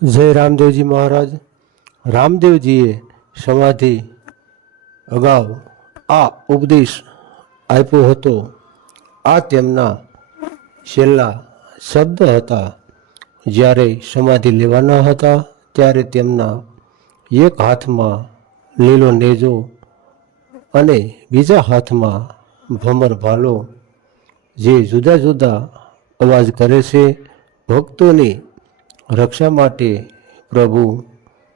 જય રામદેવજી મહારાજ. રામદેવજીએ સમાધિ અગાઉ આ ઉપદેશ આપ્યો હતો. આ તેમના છેલ્લા શબ્દ હતા. જ્યારે સમાધિ લેવાના હતા ત્યારે તેમના એક હાથમાં લીલો નેજો અને બીજા હાથમાં ભમર ભાલો, જે જુદા જુદા અવાજ કરે છે. ભક્તોની રક્ષા માટે પ્રભુ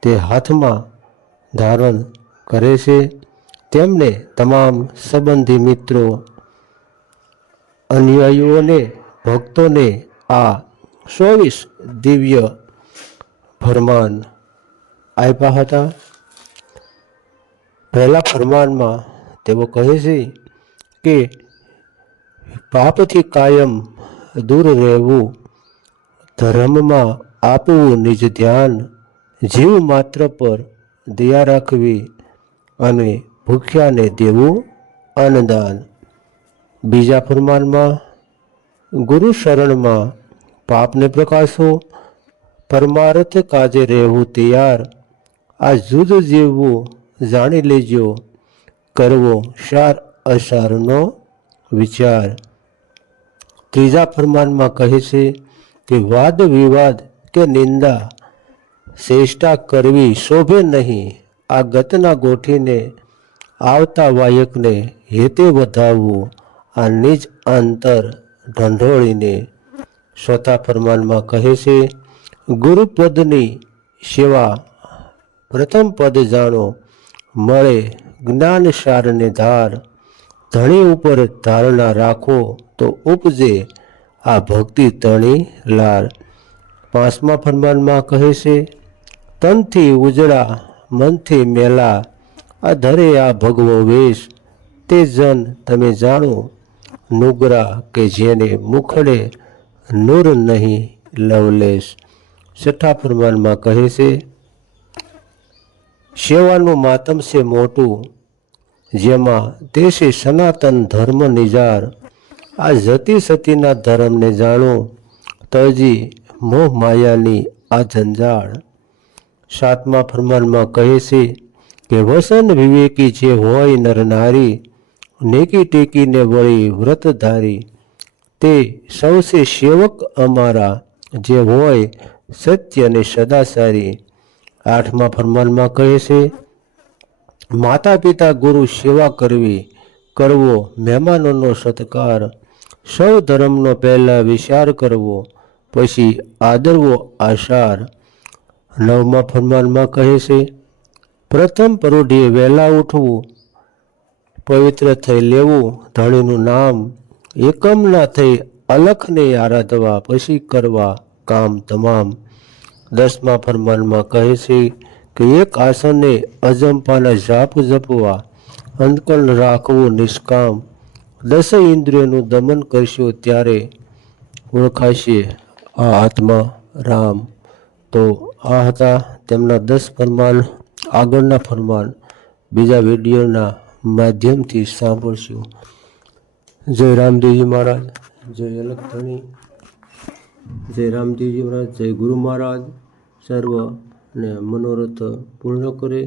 તે હાથમાં ધારણ કરે છે. તેમને તમામ સંબંધી મિત્રો, અનુયાયીઓને, ભક્તોને આ 24 દિવ્ય ફરમાન આપ્યા હતા. પહેલા ફરમાનમાં તેઓ કહે છે કે પાપથી કાયમ દૂર રહેવું, ધર્મમાં આપવું નિજ ધ્યાન, જીવ માત્ર પર દયા રાખવી અને ભૂખ્યાને દેવું અન્નદાન. બીજા ફરમાનમાં ગુરુ શરણમાં પાપને પ્રકાશો, પરમાર્થ કાજે રહેવું તૈયાર, આ જુદ જીવવું જાણી લેજો, કરવો સાર અસારનો વિચાર. ત્રીજા ફરમાનમાં કહે છે કે વાદ વિવાદ કે નિંદા ચેષ્ટા કરવી શોભે નહીં, આ ગતના ગોઠીને આવતા વાયકને હેતે વધાવવું, આ નિજ અંતર ઢંઢોળીને. ચોથા ફરમાનમાં કહે છે ગુરુપદની સેવા પ્રથમ પદ જાણો, મળે જ્ઞાન સારને ધાર, ધણી ઉપર ધારણા રાખો તો ઉપજે આ ભક્તિ તણી લાર. પાંચમા ફરમાનમાં કહે છે તનથી ઉજળા મનથી મેલા, આ ધરે આ ભગવો વેશ, તે જન તમે જાણો નુગરા કે જેને મુખડે નૂર નહીં લવલેશ. છઠ્ઠા ફરમાનમાં કહે છે સેવાનું માતમ છે મોટું, જેમાં તે છે સનાતન ધર્મ નિજાર, આ જતી સતીના ધર્મને જાણો, તજી મોહ માયાની આ જંજાળ. સાતમા ફરમાનમાં કહે છે કે વસન વિવેકી જે હોય નર નારી, નેકી ટેકીને વળી વ્રતધારી, તે સૌસે સેવક અમારા, જે હોય સત્ય ને સદાચારી. આઠમા ફરમાનમાં કહે છે માતા પિતા ગુરુ સેવા કરવી, કરવો મહેમાનોનો સત્કાર, સૌ ધર્મનો પહેલા વિચાર કરવો, પછી આદરવો આસાર. નવમા ફરમાનમાં કહે છે પ્રથમ પરોઢીએ વહેલા ઉઠવું, પવિત્ર થઈ લેવું ધણીનું નામ, એકમ ના થઈ અલખને આરાધવા, પછી કરવા કામ તમામ. દસમા ફરમાનમાં કહે છે કે એક આસને અજંપાના જાપ જપવા, અંતકણ રાખવું નિષ્કામ, દસ ઇન્દ્રિયોનું દમન કરશો ત્યારે ઓળખાશે આ આત્મા રામ. તો આ હતા તેમના 10 ફરમાન. આગળના ફરમાન બીજા વિડીયોના માધ્યમથી સાંભળશું. જય રામદેવજી મહારાજ, જય અલખ ધણી, જય રામદેવજી મહારાજ, જય ગુરુ મહારાજ. સર્વને મનોરથ પૂર્ણ કરે.